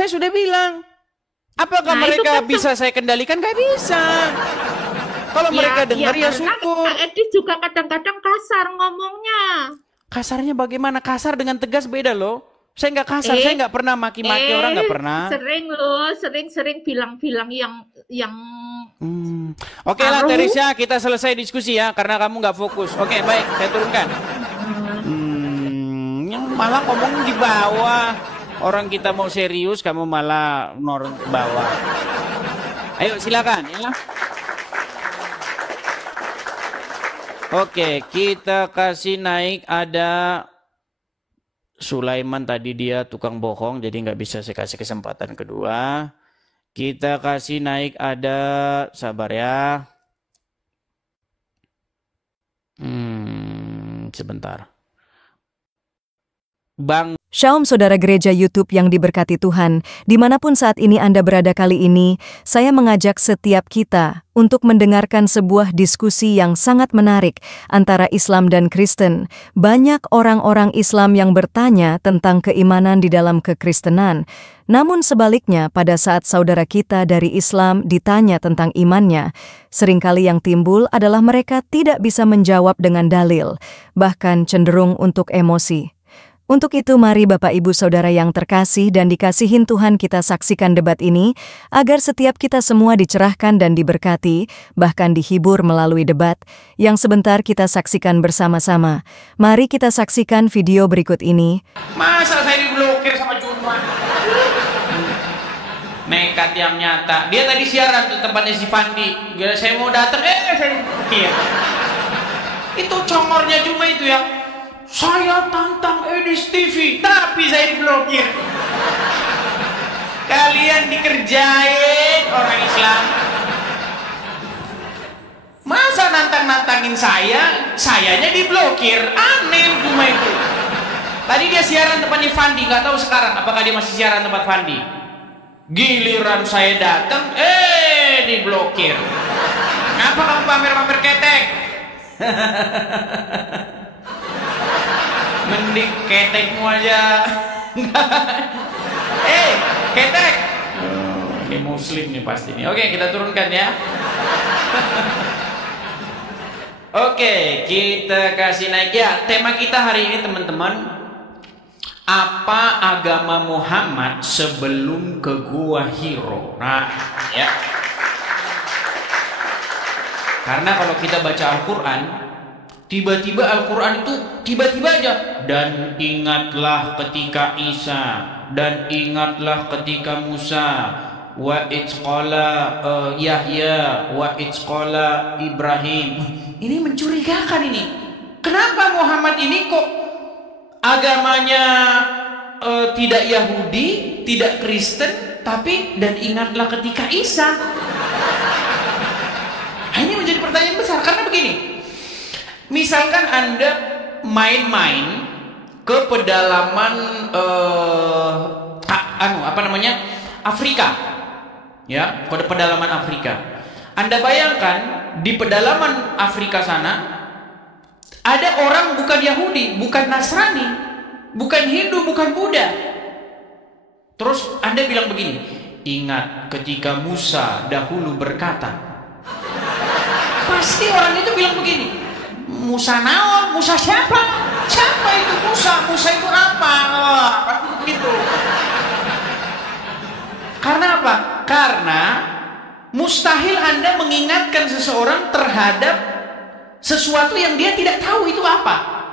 Saya sudah bilang. Apakah mereka bisa saya kendalikan? Gak bisa. Kalau mereka dengar ya syukur. Kak Edi juga kadang-kadang kasar ngomongnya. Kasarnya bagaimana? Kasar dengan tegas beda loh. Saya nggak kasar, saya nggak pernah maki-maki orang, nggak pernah. Sering loh, sering bilang-bilang yang Oke lah Teresia, kita selesai diskusi ya, karena kamu nggak fokus. Oke, baik, saya turunkan. Yang malah ngomong di bawah. Orang kita mau serius, kamu malah norong ke bawah. Ayo silakan ya. Oke, kita kasih naik ada Sulaiman, tadi dia tukang bohong, jadi nggak bisa saya kasih kesempatan kedua. Kita kasih naik ada, sabar ya. Sebentar. Bang Shalom saudara gereja YouTube yang diberkati Tuhan, dimanapun saat ini Anda berada kali ini, saya mengajak setiap kita untuk mendengarkan sebuah diskusi yang sangat menarik antara Islam dan Kristen. Banyak orang-orang Islam yang bertanya tentang keimanan di dalam kekristenan. Namun sebaliknya, pada saat saudara kita dari Islam ditanya tentang imannya, seringkali yang timbul adalah mereka tidak bisa menjawab dengan dalil, bahkan cenderung untuk emosi. Untuk itu mari Bapak Ibu Saudara yang terkasih dan dikasihin Tuhan, kita saksikan debat ini agar setiap kita semua dicerahkan dan diberkati, bahkan dihibur melalui debat yang sebentar kita saksikan bersama-sama. Mari kita saksikan video berikut ini. Masa saya diblokir sama Junman? Nekat yang nyata. Dia tadi siaran tuh tempatnya si Fandi. Saya mau datang, saya diblokir. Itu congornya Juma itu ya. Saya tantang Edis TV, tapi saya diblokir. Kalian dikerjain orang Islam. Masa nantang-nantangin sayanya diblokir. Aneh cuma itu. Tadi dia siaran tempatnya Fandi, nggak tahu sekarang apakah dia masih siaran tempat Fandi. Giliran saya datang, diblokir. Ngapa kamu pamer-pamer ketek? Mending ketekmu aja. Ketek. Ini muslim nih pasti nih. Oke, kita turunkan ya. Oke, kita kasih naik ya. Tema kita hari ini teman-teman, apa agama Muhammad sebelum ke Gua Hiro. Nah, ya. Karena kalau kita baca Al-Quran, tiba-tiba Al-Quran itu tiba-tiba aja. Dan ingatlah ketika Isa, dan ingatlah ketika Musa, wa itzqala Yahya, wa itzqala Ibrahim. Ini mencurigakan ini. Kenapa Muhammad ini kok agamanya tidak Yahudi, tidak Kristen, tapi dan ingatlah ketika Isa. Ini menjadi pertanyaan besar karena begini. Misalkan Anda main-main ke pedalaman Afrika, ya, ke pedalaman Afrika. Anda bayangkan di pedalaman Afrika sana ada orang bukan Yahudi, bukan Nasrani, bukan Hindu, bukan Buddha. Terus Anda bilang begini, ingat ketika Musa dahulu berkata. Pasti orang itu bilang begini, Musa naon? Musa siapa? Siapa itu Musa? Musa itu apa? Pasti begitu. Karena apa? Karena mustahil Anda mengingatkan seseorang terhadap sesuatu yang dia tidak tahu itu apa.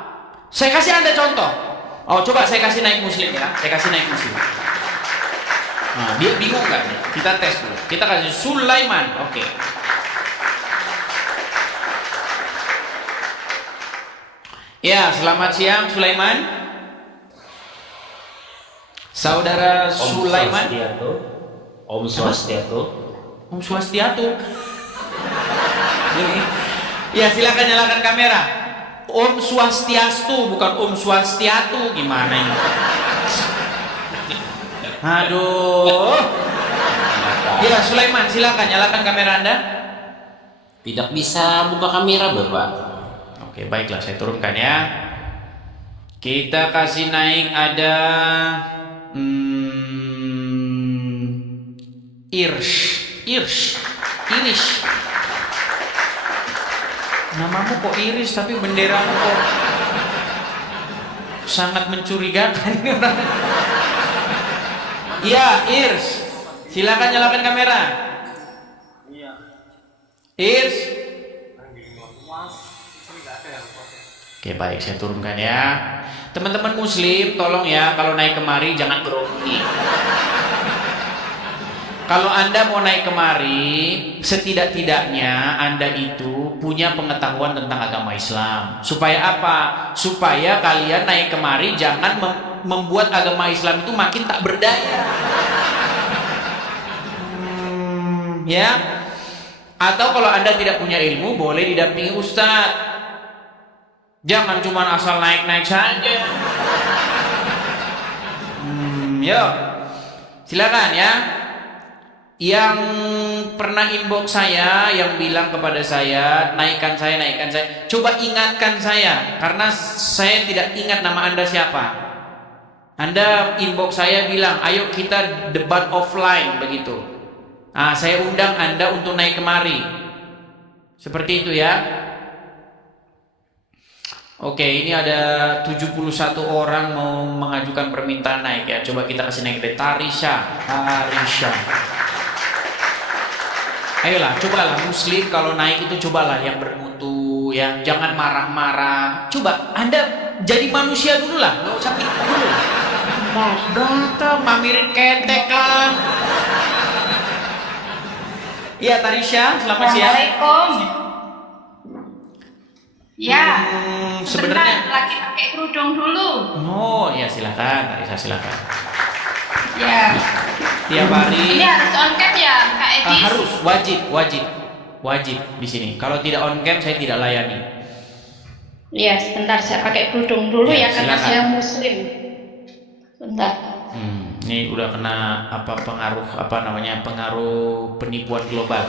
Saya kasih Anda contoh. Oh, coba saya kasih naik muslim ya. Saya kasih naik muslim. Nah, dia bingung nggak nih? Kita tes dulu. Kita kasih Sulaiman. Oke. Ya, selamat siang Sulaiman. Saudara Sulaiman. Om Swastiastu. Om Swastiastu. Ya, silakan nyalakan kamera. Om Swastiastu, bukan Om Swastiatu. Gimana ini? Aduh. Ya, Sulaiman, silakan nyalakan kamera Anda. Tidak bisa buka kamera, Bapak. Oke, baiklah, saya turunkan ya. Kita kasih naik ada Iris. Namamu kok Iris tapi benderamu kok sangat mencurigakan. Iya, Iris. Silakan nyalakan kamera. Iris. Oke, baik, saya turunkan ya. Teman-teman muslim, tolong ya kalau naik kemari jangan grogi. Kalau Anda mau naik kemari, setidak-tidaknya Anda itu punya pengetahuan tentang agama Islam. Supaya apa? Supaya kalian naik kemari jangan membuat agama Islam itu makin tak berdaya. Ya. Atau kalau Anda tidak punya ilmu, boleh didampingi ustadz. Jangan cuma asal naik-naik saja. Yuk, silakan ya. Yang pernah inbox saya, yang bilang kepada saya, naikkan saya. Coba ingatkan saya, karena saya tidak ingat nama Anda siapa. Anda inbox saya bilang, ayo kita debat offline begitu. Nah, saya undang Anda untuk naik kemari. Seperti itu ya. Oke, ini ada 71 orang mau mengajukan permintaan naik ya. Coba kita kasih naik deh. Tarisha. Ayolah, cobalah muslim kalau naik itu cobalah yang bermutu ya. Jangan marah-marah. Coba Anda jadi manusia dulu lah, nggak usah pikir dulu. Datang mamirin ketek kan. Iya, Tarisha, selamat siang. Assalamualaikum. Ya, sebenarnya lagi pakai kerudung dulu. Oh ya, silakan Tarisha, silakan. Ya. Tiap hari. Ini harus on cam ya, Kak Edis? Harus, wajib di sini. Kalau tidak on cam saya tidak layani. Iya, sebentar saya pakai kerudung dulu ya karena silakan. saya muslim. Bentar. Ini udah kena pengaruh penipuan global.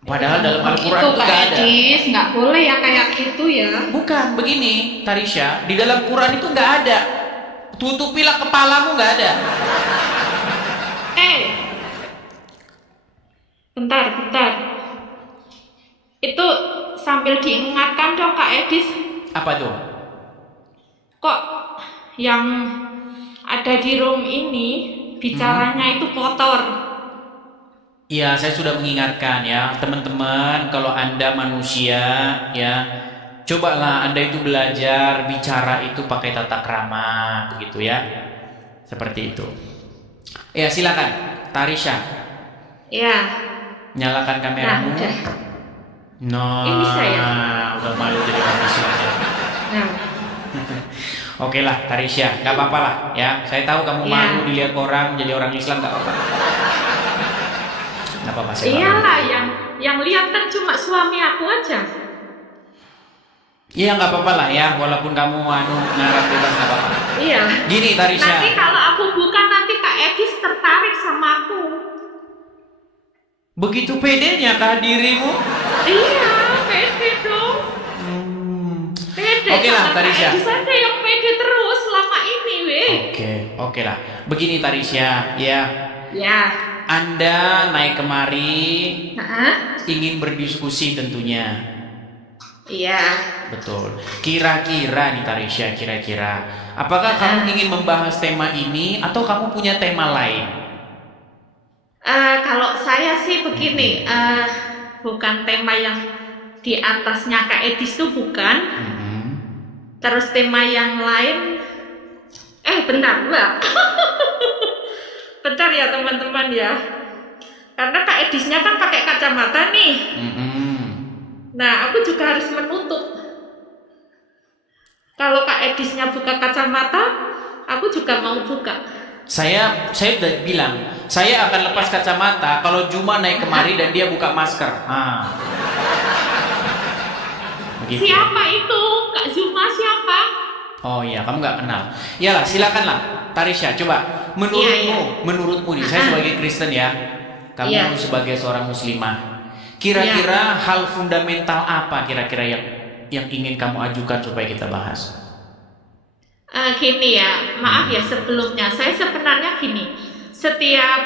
Padahal dalam Al-Quran itu nggak ada. Edis, nggak boleh ya kayak gitu ya. Bukan begini, Tarisha. Di dalam Quran itu nggak ada. Tutupilah kepalamu, nggak ada. Bentar. Itu sambil diingatkan dong Kak Edis. Apa tuh? Kok yang ada di room ini bicaranya itu kotor. Ya, saya sudah mengingatkan ya, teman-teman, kalau Anda manusia ya, cobalah Anda itu belajar bicara itu pakai tata krama begitu ya. Seperti itu. Ya, silakan Tarisha. Ya. Nyalakan kameramu. Nah, ini saya. Udah malu jadi manusia ya. Nah. Oke lah, Tarisha, nggak apa-apa lah ya. Saya tahu kamu malu dilihat orang jadi orang Islam, nggak apa-apa. Nggak apa-apa. Iyalah, yang lihat kan cuma suami aku aja. Iya, nggak apa-apa lah ya, walaupun kamu ngarang bebas, nggak apa-apa. Iya. Gini Tarisha. Nanti kalau aku buka nanti Kak Edis tertarik sama aku. Begitu pedenya kah dirimu? Iya, pede dong. Pede. Oke lah, Tarisha. Kak Edis aja yang pede terus selama ini, weh. Oke lah. Begini Tarisha, ya. Ya. Anda naik kemari ingin berdiskusi tentunya. Iya. Betul. Kira-kira nih Tarisha, apakah kamu ingin membahas tema ini atau kamu punya tema lain? Kalau saya sih begini, bukan tema yang di atasnya Kak Edis itu bukan. Terus tema yang lain, bentar, Mbak. Bentar ya teman-teman ya, karena Kak Edisnya kan pakai kacamata nih. Nah, aku juga harus menutup. Kalau Kak Edisnya buka kacamata, aku juga mau buka. Saya udah bilang, saya akan lepas kacamata kalau Juma naik kemari dan dia buka masker. Begitu. Siapa itu? Kak Zuma siapa? Oh iya, kamu nggak kenal. Iyalah, silakanlah Tarisha, coba. Menurutmu nih, saya sebagai Kristen ya, kamu sebagai seorang muslimah, kira-kira hal fundamental apa kira-kira yang ingin kamu ajukan supaya kita bahas? Gini ya, maaf ya sebelumnya, saya sebenarnya gini, setiap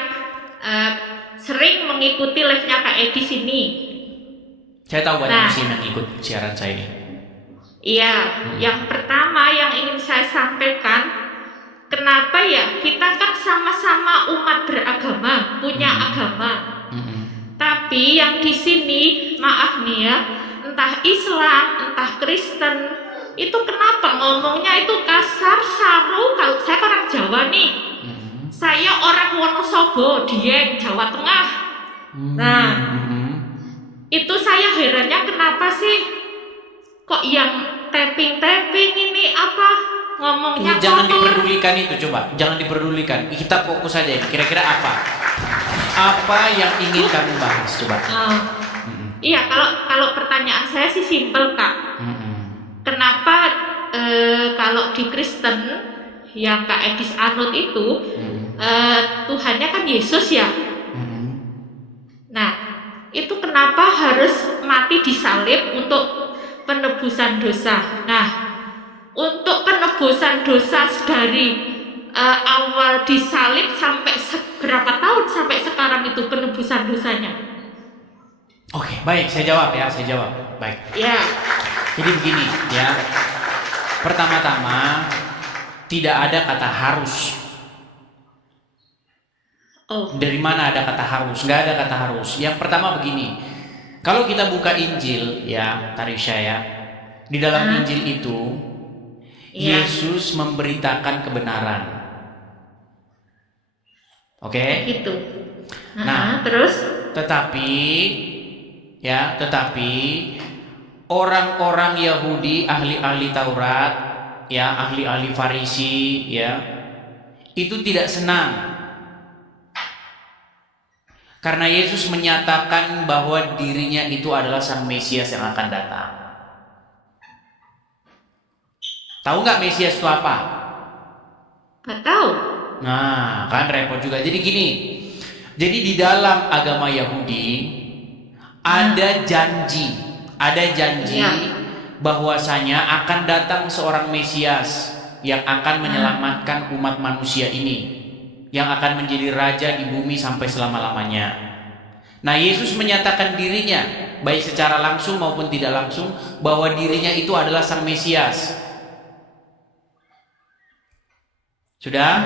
sering mengikuti live-nya Kak Edi sini. Saya tahu banyak sih yang ikut siaran saya ini. Iya, yang pertama yang ingin saya sampaikan, kenapa ya kita kan sama-sama umat beragama, punya agama. Tapi yang di sini, maaf nih ya, entah Islam, entah Kristen, itu kenapa ngomongnya itu kasar, saru. Kalau saya orang Jawa nih, saya orang Wonosobo, Dieng, Jawa Tengah. Nah, itu saya herannya kenapa sih kok yang tapping ini apa ngomongnya jangan diperdulikan itu, coba jangan diperdulikan, kita fokus saja. Kira-kira apa yang ingin kamu bahas, coba. Iya, kalau pertanyaan saya sih simpel Kak. Kenapa kalau di Kristen yang Kak Edis anut itu Tuhannya kan Yesus ya. Nah, itu kenapa harus mati disalib untuk penebusan dosa? Nah, untuk penebusan dosa dari awal disalib sampai berapa tahun sampai sekarang itu penebusan dosanya? Oke, baik, saya jawab. Baik. Ya. Jadi begini ya. Pertama-tama tidak ada kata harus. Dari mana ada kata harus? Nggak ada kata harus. Yang pertama begini. Kalau kita buka Injil ya, Tarisha ya. Di dalam Injil itu Yesus memberitakan kebenaran. Oke? Gitu. Nah, terus tetapi orang-orang Yahudi, ahli-ahli Taurat, ya, ahli-ahli Farisi, ya, itu tidak senang karena Yesus menyatakan bahwa dirinya itu adalah Sang Mesias yang akan datang. Tahu nggak Mesias itu apa? Nggak tahu. Nah, kan repot juga. Jadi gini, jadi di dalam agama Yahudi ada janji bahwasanya akan datang seorang Mesias yang akan menyelamatkan umat manusia ini, yang akan menjadi raja di bumi sampai selama-lamanya. Nah, Yesus menyatakan dirinya baik secara langsung maupun tidak langsung bahwa dirinya itu adalah Sang Mesias. Sudah?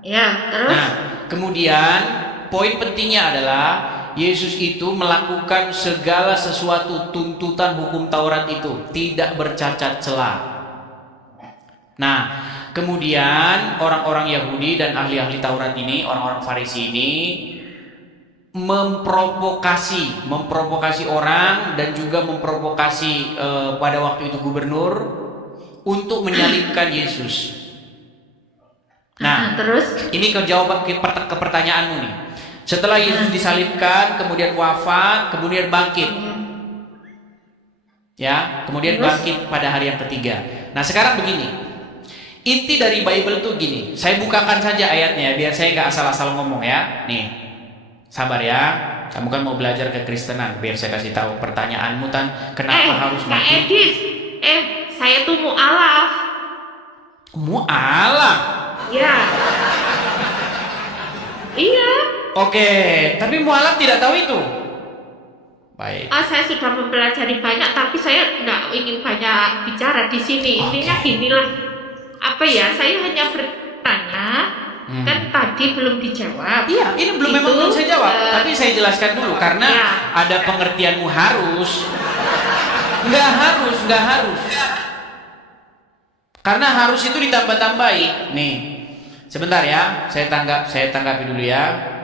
Ya, terus? Nah, kemudian poin pentingnya adalah Yesus itu melakukan segala sesuatu tuntutan hukum Taurat itu tidak bercacat celah. Nah, kemudian orang-orang Yahudi dan ahli-ahli Taurat ini, orang-orang Farisi ini memprovokasi orang dan juga memprovokasi pada waktu itu gubernur untuk menyalibkan Yesus. Nah, terus ini jawaban ke pertanyaanmu nih. Setelah Yesus disalibkan, kemudian wafat, kemudian bangkit. Ya, kemudian bangkit pada hari yang ketiga. Nah, sekarang begini. Inti dari Bible tuh gini. Saya bukakan saja ayatnya biar saya nggak asal-asal ngomong ya. Nih. Sabar ya. Kamu kan mau belajar kekristenan, biar saya kasih tahu pertanyaanmu kenapa harus mati? Kak Edis, saya tuh mu'alaf. Mu'alaf? Ya. Iya. Oke, tapi mu'alaf tidak tahu itu. Baik. Saya sudah mempelajari banyak, tapi saya nggak ingin banyak bicara di sini. Intinya ginilah, apa ya? Saya hanya bertanya, kan tadi belum dijawab. Iya, ini belum saya jawab, tapi saya jelaskan dulu karena ada pengertianmu harus. Nggak harus. Karena harus itu ditambah-tambahi. Nih, sebentar ya, saya tanggapi dulu ya.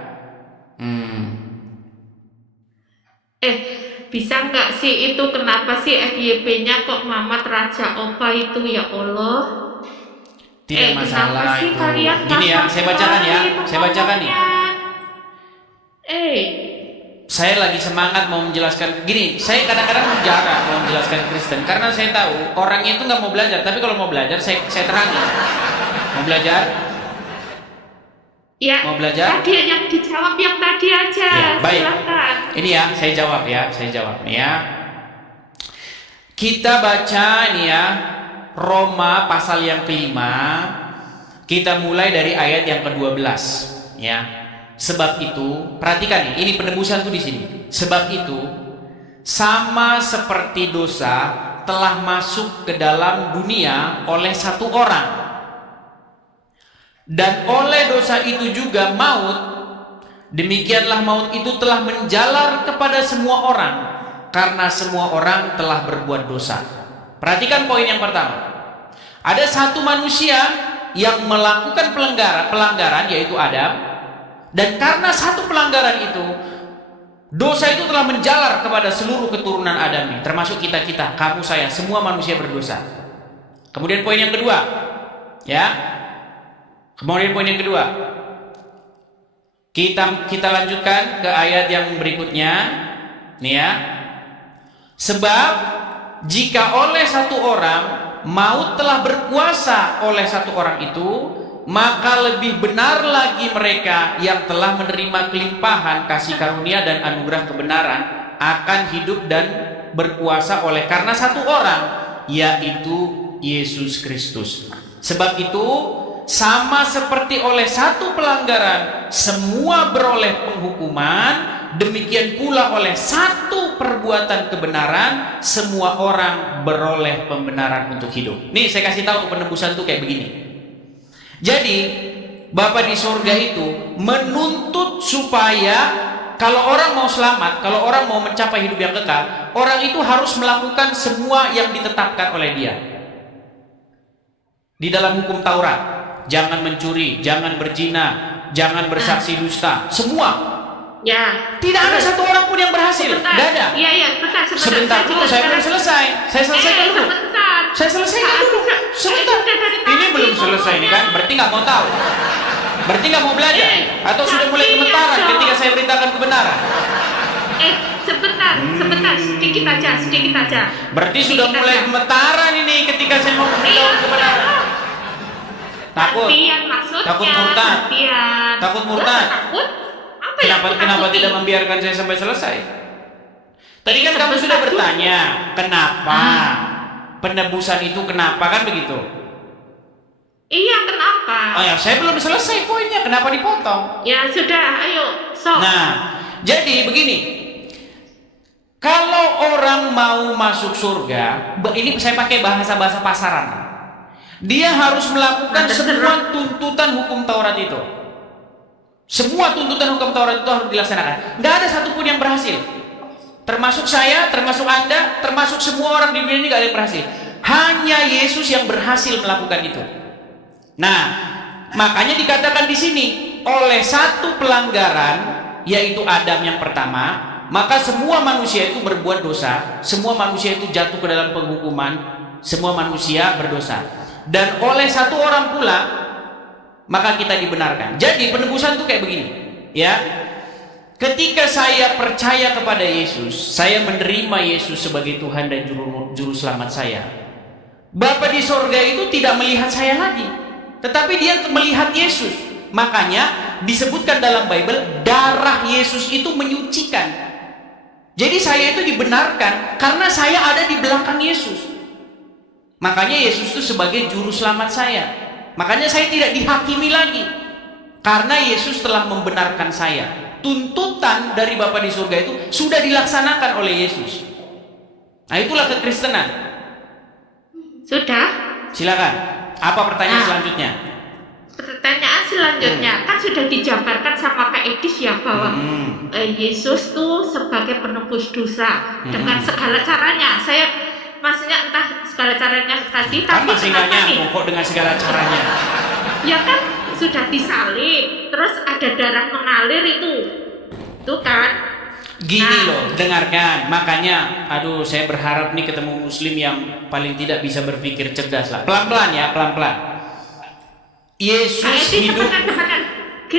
Bisa nggak sih itu kenapa sih FYP-nya kok Mamat Raja Opa itu ya Allah? Tidak masalah itu. Gini ya, saya bacakan ya. Nih. Saya lagi semangat mau menjelaskan. Gini, saya kadang-kadang jarang mau menjelaskan Kristen karena saya tahu orangnya itu nggak mau belajar. Tapi kalau mau belajar, saya terangin. Mau belajar? Ya, mau belajar? Tadi yang dijawab yang tadi aja. Ya, baik. Silakan. Ini ya, saya jawab nih ya. Kita baca nih ya Roma pasal yang kelima, kita mulai dari ayat yang ke-12 ya. Sebab itu, perhatikan nih, ini penebusan tuh di sini. Sebab itu, sama seperti dosa telah masuk ke dalam dunia oleh satu orang, dan oleh dosa itu juga maut, demikianlah maut itu telah menjalar kepada semua orang, karena semua orang telah berbuat dosa. Perhatikan poin yang pertama. Ada satu manusia yang melakukan pelanggaran, yaitu Adam. Dan karena satu pelanggaran itu, dosa itu telah menjalar kepada seluruh keturunan Adam, termasuk kita-kita, kamu, saya, semua manusia berdosa. Kemudian poin yang kedua, ya. Kemudian poin yang kedua, kita lanjutkan ke ayat yang berikutnya, nih ya. Sebab jika oleh satu orang maut telah berkuasa oleh satu orang itu, maka lebih benar lagi mereka yang telah menerima kelimpahan kasih karunia dan anugerah kebenaran akan hidup dan berkuasa oleh karena satu orang, yaitu Yesus Kristus. Sebab itu, sama seperti oleh satu pelanggaran semua beroleh penghukuman, demikian pula oleh satu perbuatan kebenaran semua orang beroleh pembenaran untuk hidup. Nih saya kasih tahu penebusan tuh kayak begini. Jadi Bapa di surga itu menuntut supaya kalau orang mau selamat, kalau orang mau mencapai hidup yang kekal, orang itu harus melakukan semua yang ditetapkan oleh dia di dalam hukum Taurat. Jangan mencuri, jangan berzina, jangan bersaksi dusta, semua. Ya. Tidak ada satu orang pun yang berhasil. Tidak ada. Iya, sebentar dulu, saya belum selesai. Saya selesaikan dulu. Saya selesaikan dulu. Sebentar. Ini belum selesai nih kan? Berarti nggak mau tahu. Berarti nggak mau belajar. Atau sudah mulai gemetaran ketika saya beritakan kebenaran. Sebentar, sedikit aja. Berarti sudah mulai gemetaran ini ketika saya mau beritahu kebenaran. Takut murtad. Takut murtad. Kenapa tidak membiarkan saya sampai selesai? Tadi kan kamu sudah bertanya, kenapa? Penebusan itu kenapa, kan begitu? Iya, kenapa? Oh ya, saya belum selesai poinnya, kenapa dipotong? Ya sudah, ayo, sok. Nah, jadi begini. Kalau orang mau masuk surga, ini saya pakai bahasa pasaran. Dia harus melakukan semua tuntutan hukum Taurat itu. Semua tuntutan hukum Taurat itu harus dilaksanakan. Nggak ada satupun yang berhasil. Termasuk saya, termasuk Anda, termasuk semua orang di dunia ini nggak ada yang berhasil. Hanya Yesus yang berhasil melakukan itu. Nah, makanya dikatakan di sini, oleh satu pelanggaran, yaitu Adam yang pertama, maka semua manusia itu berbuat dosa, semua manusia itu jatuh ke dalam penghukuman, semua manusia berdosa. Dan oleh satu orang pula, maka kita dibenarkan. Jadi penebusan itu kayak begini, ya. Ketika saya percaya kepada Yesus, saya menerima Yesus sebagai Tuhan dan juru selamat saya. Bapa di sorga itu tidak melihat saya lagi, tetapi dia melihat Yesus. Makanya disebutkan dalam Bible, darah Yesus itu menyucikan. Jadi saya itu dibenarkan karena saya ada di belakang Yesus. Makanya Yesus itu sebagai juru selamat saya. Makanya saya tidak dihakimi lagi, karena Yesus telah membenarkan saya. Tuntutan dari Bapa di surga itu sudah dilaksanakan oleh Yesus. Nah, itulah kekristenan. Sudah? Silakan. Apa pertanyaan selanjutnya? Pertanyaan selanjutnya kan sudah dijabarkan sama Kak Edis ya, bahwa Yesus tuh sebagai penebus dosa dengan segala caranya. Saya maksudnya entah segala caranya tadi, kan tapi masih nggak nyambung kok dengan segala caranya. Ya kan sudah disalib, terus ada darah mengalir itu kan. Gini loh, dengarkan. Makanya, aduh, saya berharap nih ketemu Muslim yang paling tidak bisa berpikir cerdas lah. Pelan-pelan ya, pelan-pelan. Yesus hidup.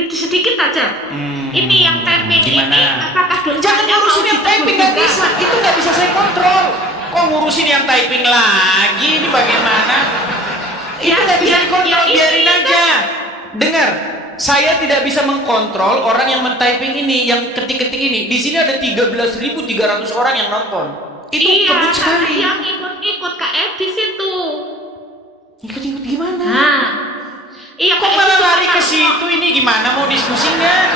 Sedikit aja. Ini yang typing gimana? Ini apakah Jangan ngurusin yang typing, nggak bisa. Itu nggak bisa saya kontrol. Kok ngurusin yang typing lagi? Ini bagaimana? Itu nggak bisa dikontrol, biarin aja. Dengar, saya tidak bisa mengkontrol orang yang men-typing ini, yang ketik-ketik ini. Di sini ada 13.300 orang yang nonton. Itu kebut sekali. Yang ikut-ikut Kak Edis itu. Ikut-ikut gimana? Nah, iya Kok malah lari ke situ? Ini gimana, mau diskusi nggak?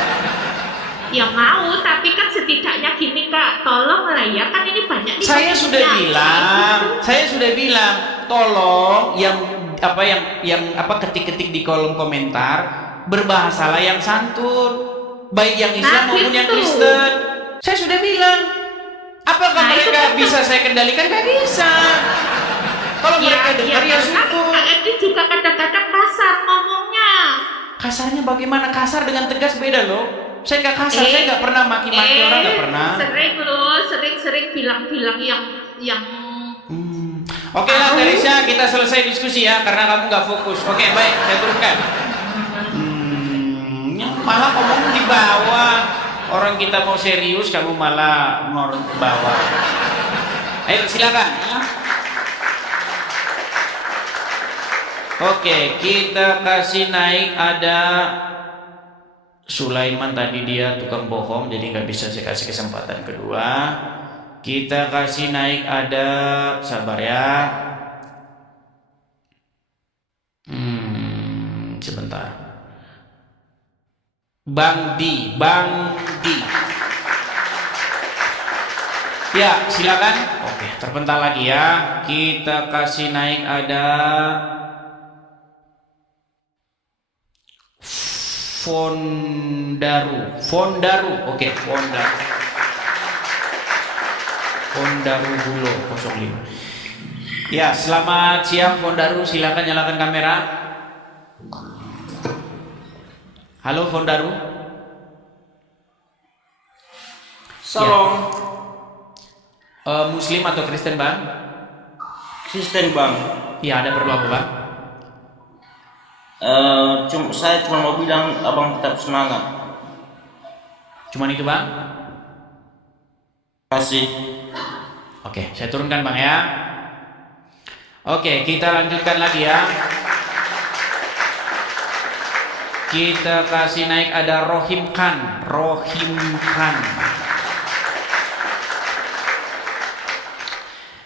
Ya mau, tapi kan setidaknya gini Kak, tolonglah ya, kan ini banyak nih. Saya sudah bilang, tolong yang ketik-ketik di kolom komentar berbahasalah yang santun, baik yang Islam maupun yang Kristen. Saya sudah bilang, apakah mereka bisa saya kendalikan? Gak bisa. Kalau mereka dengar ya syukur. Kak Edi juga kadang-kadang kasar ngomongnya. Kasarnya bagaimana? Kasar dengan tegas beda loh. Saya nggak kasar, saya nggak pernah maki-maki orang, nggak pernah. Sering bilang-bilang yang. Oke lah Teresia, kita selesai diskusi ya, karena kamu nggak fokus. Oke, baik, saya turunkan. Malah ngomong di bawah. Orang kita mau serius, kamu malah ngorong ke bawah. Ayo silakan. Oke, kita kasih naik ada Sulaiman, tadi dia tukang bohong, jadi nggak bisa saya kasih kesempatan kedua. Kita kasih naik ada, sabar ya. Sebentar. Bang Di. Ya, silakan. Oke, terpental lagi ya. Kita kasih naik ada Fondaru, oke, Fondaru Bulo 05. Ya, selamat siang Fondaru, silakan nyalakan kamera. Halo Fondaru. Salam. Ya. Muslim atau Kristen Bang? Kristen Bang. Iya, ada perlu apa Bang? Saya cuma mau bilang abang tetap semangat. Cuman itu Bang? Terima kasih. Oke, saya turunkan Bang ya. Oke, kita lanjutkan lagi ya. Kita kasih naik ada Rohim Khan.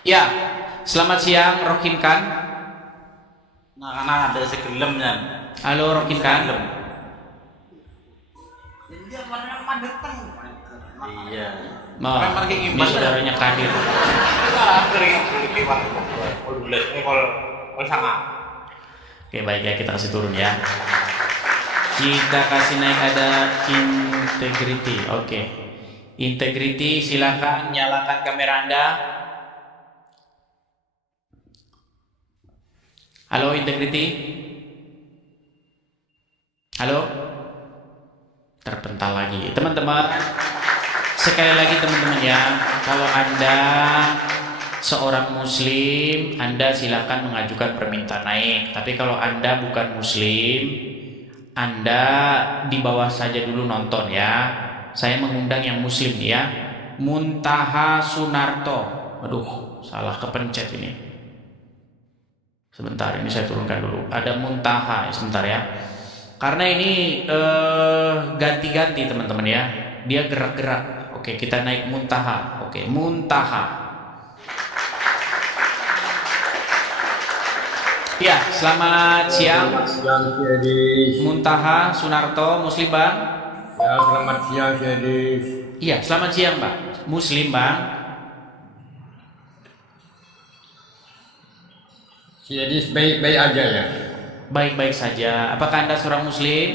Ya, selamat siang Rohim Khan. Nah, ada segelemnya. Halo Rohim Khan. Iya. Ini saudaranya Kadir. Oke, baik ya, kita kasih turun ya. Kita kasih naik ada Integrity. Oke. Integrity, silakan nyalakan kamera Anda. Halo Integrity. Halo. Terpental lagi. Teman-teman, sekali lagi teman-teman ya, kalau Anda seorang muslim, Anda silakan mengajukan permintaan naik. Tapi kalau Anda bukan muslim, Anda di bawah saja dulu nonton ya. Saya mengundang yang muslim ya. Muntaha Sunarto. Aduh, salah kepencet ini. Sebentar, ini saya turunkan dulu. Ada Muntaha, sebentar ya. Karena ini ganti-ganti teman-teman ya. Dia gerak-gerak. Oke, kita naik Muntaha. Oke, Muntaha. Ya, selamat siang. Muntaha Sunarto, Muslim Bang. Ya, selamat siang Syedis. Iya, selamat siang Bang. Muslim Bang. Syedis baik-baik aja ya? Baik-baik saja. Apakah Anda seorang Muslim?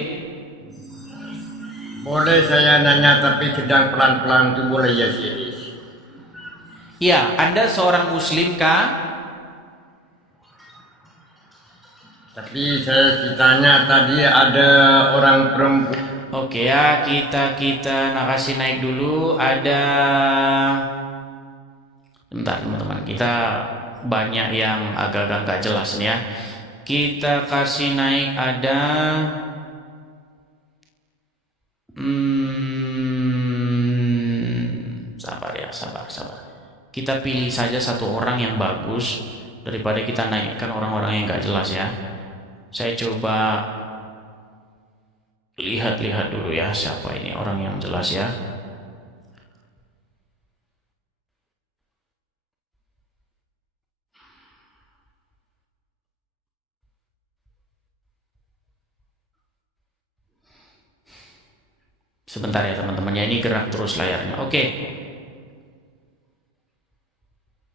Boleh saya nanya tapi sedang pelan-pelan itu boleh ya Syedis? Iya, Anda seorang Muslim kah? Tapi saya ditanya tadi ada orang perempuan. Oke ya, kita kasih naik dulu. Ada, bentar teman-teman, kita banyak yang agak-agak nggak jelas nih ya. Kita kasih naik ada sabar ya, sabar. Kita pilih saja satu orang yang bagus daripada kita naikkan orang-orang yang nggak jelas ya. Saya coba lihat dulu ya, siapa ini orang yang jelas ya. Sebentar ya teman-teman ya, ini gerak terus layarnya. Oke.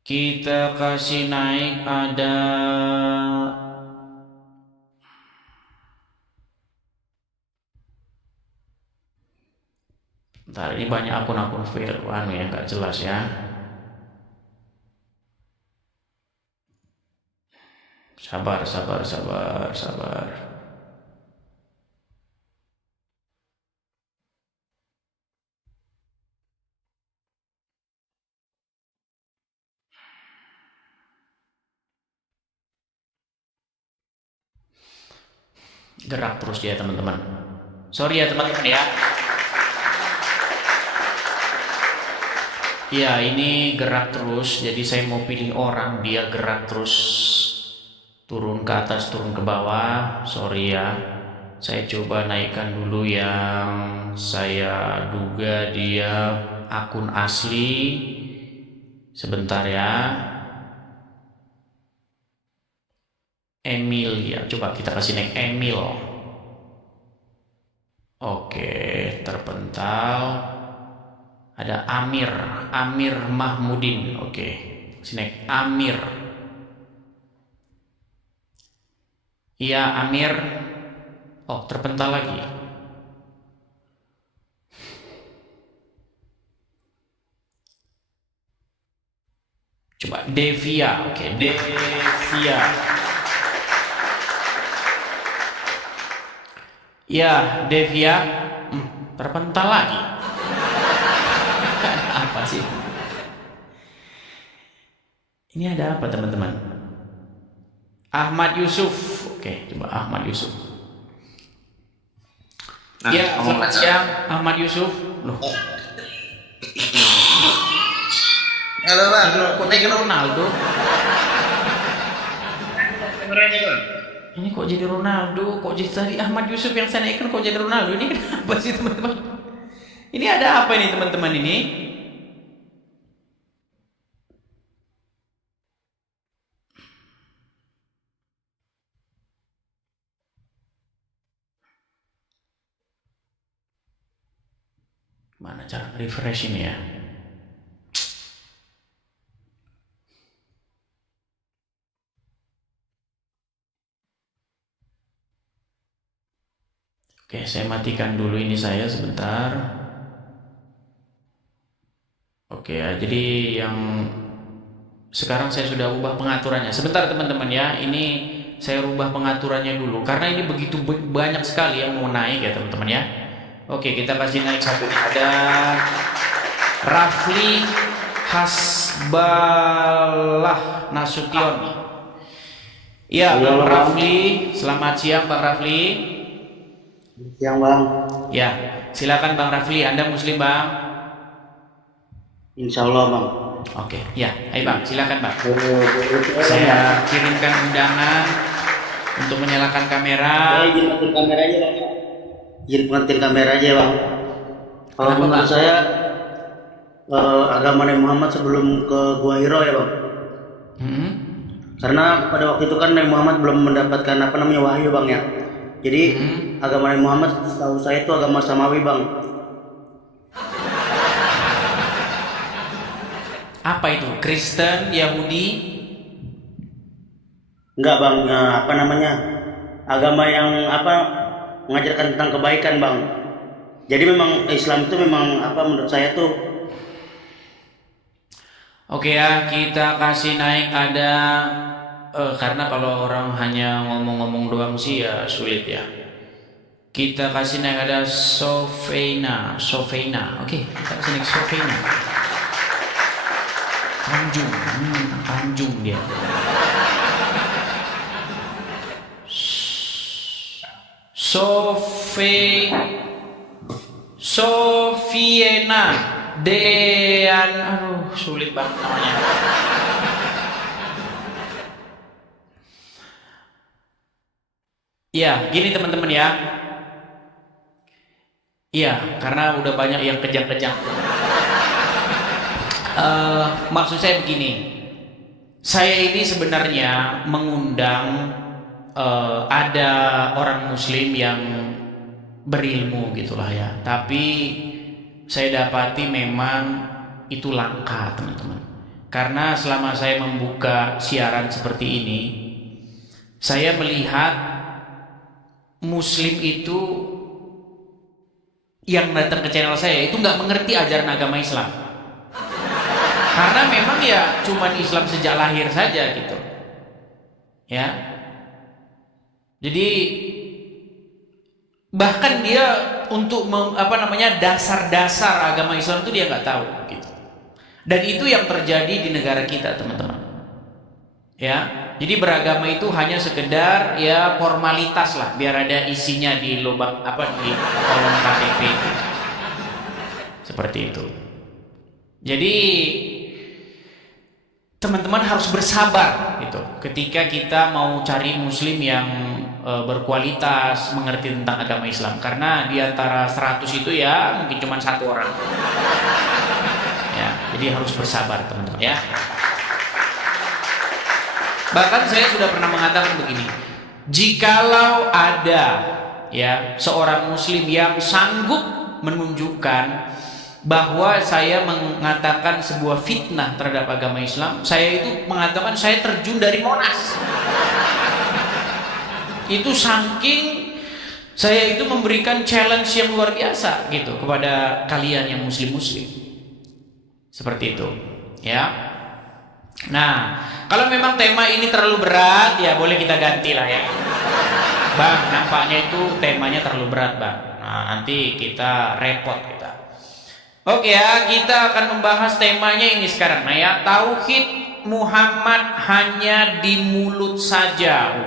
Kita kasih naik ada Bentar, ini banyak akun-akun anu yang nggak jelas ya. Sabar, sabar, sabar, sabar. Gerak terus ya teman-teman. Sorry ya teman-teman ya. Ya ini gerak terus, jadi saya mau pilih orang, dia gerak terus, turun ke atas, turun ke bawah. Sorry ya, saya coba naikkan dulu yang saya duga dia akun asli. Sebentar ya. Emil ya, coba kita kasih naik Emil. Oke, terpental. Ada Amir, Amir Mahmudin. Oke, sini Amir. Iya Amir. Oh, terpental lagi. Coba Devia. Oke, Devia. Ya, Devia. Terpental lagi. Apa sih? Ini ada apa teman-teman? Ahmad Yusuf. Oke, coba Ahmad Yusuf. Nah, ya, selamat siang Ahmad Yusuf. Loh. Halo bang, Kok jadi Ronaldo? Ini kok jadi Ronaldo? Kok jadi tadi Ahmad Yusuf yang saya naikkan kok jadi Ronaldo? Ini kenapa sih teman-teman? Ini ada apa ini teman-teman ini? Mana cara refresh ini ya? Oke, saya matikan dulu ini saya sebentar. Oke ya, jadi yang sekarang saya sudah ubah pengaturannya. Sebentar teman-teman ya, ini saya rubah pengaturannya dulu karena ini begitu banyak sekali yang mau naik ya teman-teman ya. Oke, kita kasih naik satu. Ada Rafli Hasbalah Nasution. Iya, Bang Rafli. Selamat siang Bang Rafli. Siang Bang. Ya, silakan Bang Rafli. Anda Muslim Bang? Insya Allah Bang. Oke, ya, ayo Bang, silakan Bang. Saya kirimkan undangan untuk menyalakan kamera. Izin matiin kamera aja Bang. Izin matiin kamera aja Bang. Kalau Kenapa, menurut Bang? saya agama Nabi Muhammad sebelum ke Gua Hiro ya Bang. Karena pada waktu itu kan Nabi Muhammad belum mendapatkan wahyu Bang ya. Jadi agama Nabi Muhammad setahu saya itu agama samawi Bang. Apa itu? Kristen, Yahudi? Enggak Bang, agama yang mengajarkan tentang kebaikan Bang. Jadi memang Islam itu memang menurut saya tuh. Oke ya, kita kasih naik ada karena kalau orang hanya ngomong-ngomong doang sih ya sulit ya. Kita kasih naik ada Sofeina. Oke, kita kasih naik Sofeina. Tanjung dia. Sofiena Dean, aduh sulit banget namanya. Ya, gini teman-teman ya. Iya, karena udah banyak yang kejang-kejang. Maksud saya begini. Saya ini sebenarnya mengundang ada orang Muslim yang berilmu gitulah ya. Tapi saya dapati memang itu langka teman-teman. Karena selama saya membuka siaran seperti ini, saya melihat Muslim itu yang datang ke channel saya itu nggak mengerti ajaran agama Islam. Karena memang ya cuman Islam sejak lahir saja gitu. Ya. Jadi bahkan dia untuk dasar-dasar agama Islam itu dia nggak tahu gitu. Dan itu yang terjadi di negara kita teman-teman. Ya, jadi beragama itu hanya sekedar ya formalitas lah, biar ada isinya di lubang di kolom KTP itu. Seperti itu. Jadi teman-teman harus bersabar gitu. Ketika kita mau cari Muslim yang berkualitas, mengerti tentang agama Islam, karena di antara 100 itu ya mungkin cuma 1 orang. Ya, jadi harus bersabar teman-teman ya. Bahkan saya sudah pernah mengatakan begini, jikalau ada ya seorang Muslim yang sanggup menunjukkan bahwa saya mengatakan sebuah fitnah terhadap agama Islam, saya itu mengatakan saya terjun dari Monas. Itu saking saya itu memberikan challenge yang luar biasa gitu kepada kalian yang muslim-muslim. Seperti itu ya. Nah, kalau memang tema ini terlalu berat ya boleh kita ganti lah ya. Bang, nampaknya itu temanya terlalu berat bang. Nah, nanti kita repot kita. Oke ya, kita akan membahas temanya ini sekarang. Nah ya, tauhid Muhammad hanya di mulut saja.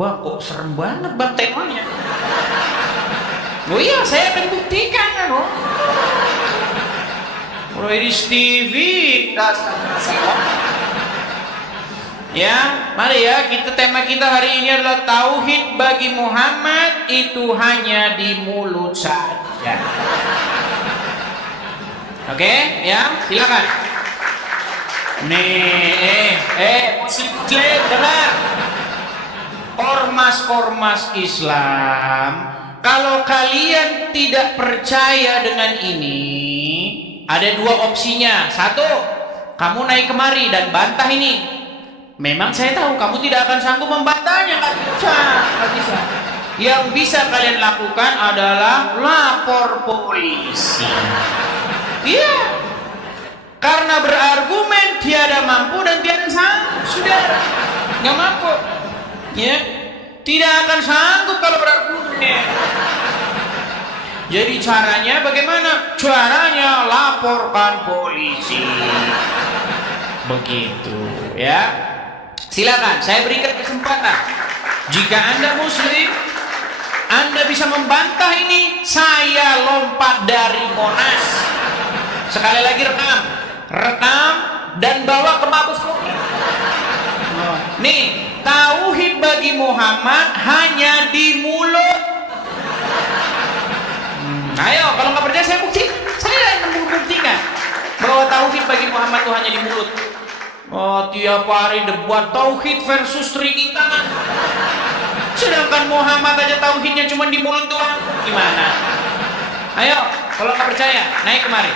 Bang, kok serem banget bang temanya. Oh iya, saya akan buktikan kan. Royris TV. Ya, mari ya, tema kita hari ini adalah tauhid bagi Muhammad itu hanya di mulut saja. Oke, ya, silakan. Nih, muslim dengar. Ormas-ormas Islam, kalau kalian tidak percaya dengan ini, ada 2 opsinya. 1, kamu naik kemari dan bantah ini. Memang saya tahu kamu tidak akan sanggup membantahnya, nggak bisa. Yang bisa kalian lakukan adalah lapor polisi. Iya, karena berargumen tiada mampu dan tiada sanggup, sudah nggak mampu. Ya, tidak akan sanggup kalau berargumen. Jadi caranya bagaimana? Caranya laporkan polisi. Begitu ya. Silakan, saya berikan kesempatan. Jika Anda Muslim, Anda bisa membantah ini, saya lompat dari Monas. Sekali lagi rekam dan bawa ke Mabes Polri. Nih, tauhid bagi Muhammad hanya di mulut. Ayo, kalau nggak percaya saya buktikan. Saya akan membuktikan bahwa tauhid bagi Muhammad itu hanya di mulut. Oh, tiap hari debat tauhid versus trinitas. Sedangkan Muhammad aja tauhidnya cuma di mulut doang. Gimana? Ayo, kalau nggak percaya, naik kemari.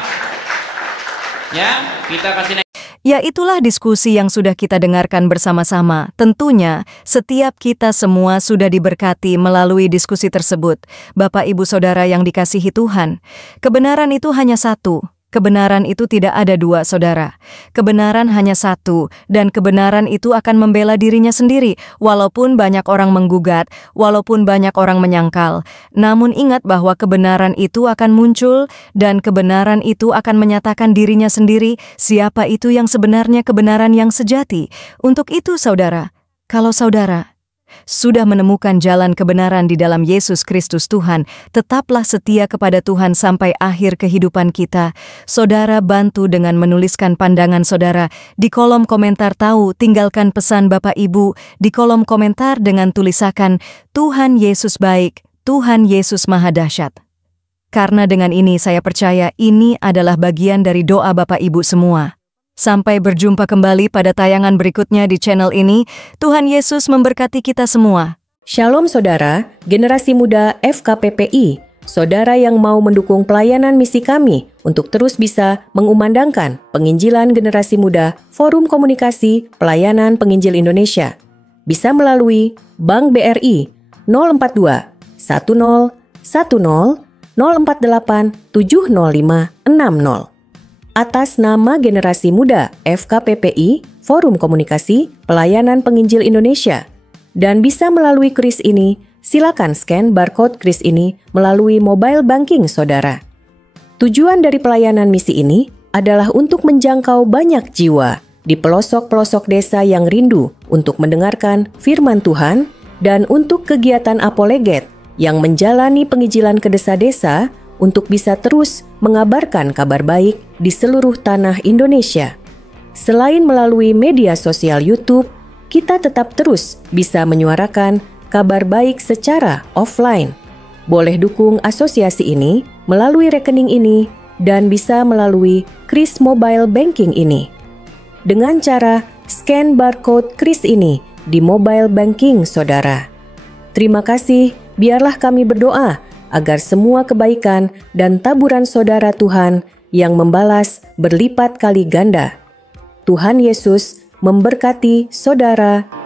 Ya, kita kasih naik. Ya, itulah diskusi yang sudah kita dengarkan bersama-sama. Tentunya, setiap kita semua sudah diberkati melalui diskusi tersebut. Bapak, Ibu, Saudara yang dikasihi Tuhan, kebenaran itu hanya satu. Kebenaran itu tidak ada 2, saudara. Kebenaran hanya satu, dan kebenaran itu akan membela dirinya sendiri, walaupun banyak orang menggugat, walaupun banyak orang menyangkal. Namun ingat bahwa kebenaran itu akan muncul, dan kebenaran itu akan menyatakan dirinya sendiri, siapa itu yang sebenarnya kebenaran yang sejati. Untuk itu, saudara, kalau saudara sudah menemukan jalan kebenaran di dalam Yesus Kristus Tuhan, tetaplah setia kepada Tuhan sampai akhir kehidupan kita. Saudara bantu dengan menuliskan pandangan saudara di kolom komentar. Tinggalkan pesan Bapak Ibu di kolom komentar dengan tulisakan, Tuhan Yesus baik, Tuhan Yesus maha dahsyat. Karena dengan ini saya percaya ini adalah bagian dari doa Bapak Ibu semua. Sampai berjumpa kembali pada tayangan berikutnya di channel ini. Tuhan Yesus memberkati kita semua. Shalom saudara, generasi muda FKPPI. saudara yang mau mendukung pelayanan misi kami untuk terus bisa mengumandangkan penginjilan generasi muda Forum Komunikasi Pelayanan Penginjil Indonesia. Bisa melalui Bank BRI 042 10 10 048 705 60. Atas nama Generasi Muda FKPPI Forum Komunikasi Pelayanan Penginjil Indonesia. Dan bisa melalui kris ini, silakan scan barcode kris ini melalui mobile banking saudara. Tujuan dari pelayanan misi ini adalah untuk menjangkau banyak jiwa di pelosok-pelosok desa yang rindu untuk mendengarkan firman Tuhan dan untuk kegiatan apoleget yang menjalani penginjilan ke desa-desa untuk bisa terus mengabarkan kabar baik di seluruh tanah Indonesia. Selain melalui media sosial YouTube, kita tetap terus bisa menyuarakan kabar baik secara offline. Boleh dukung asosiasi ini melalui rekening ini dan bisa melalui kris mobile banking ini. Dengan cara scan barcode kris ini di mobile banking saudara. Terima kasih, biarlah kami berdoa agar semua kebaikan dan taburan saudara Tuhan yang membalas berlipat kali ganda. Tuhan Yesus memberkati saudara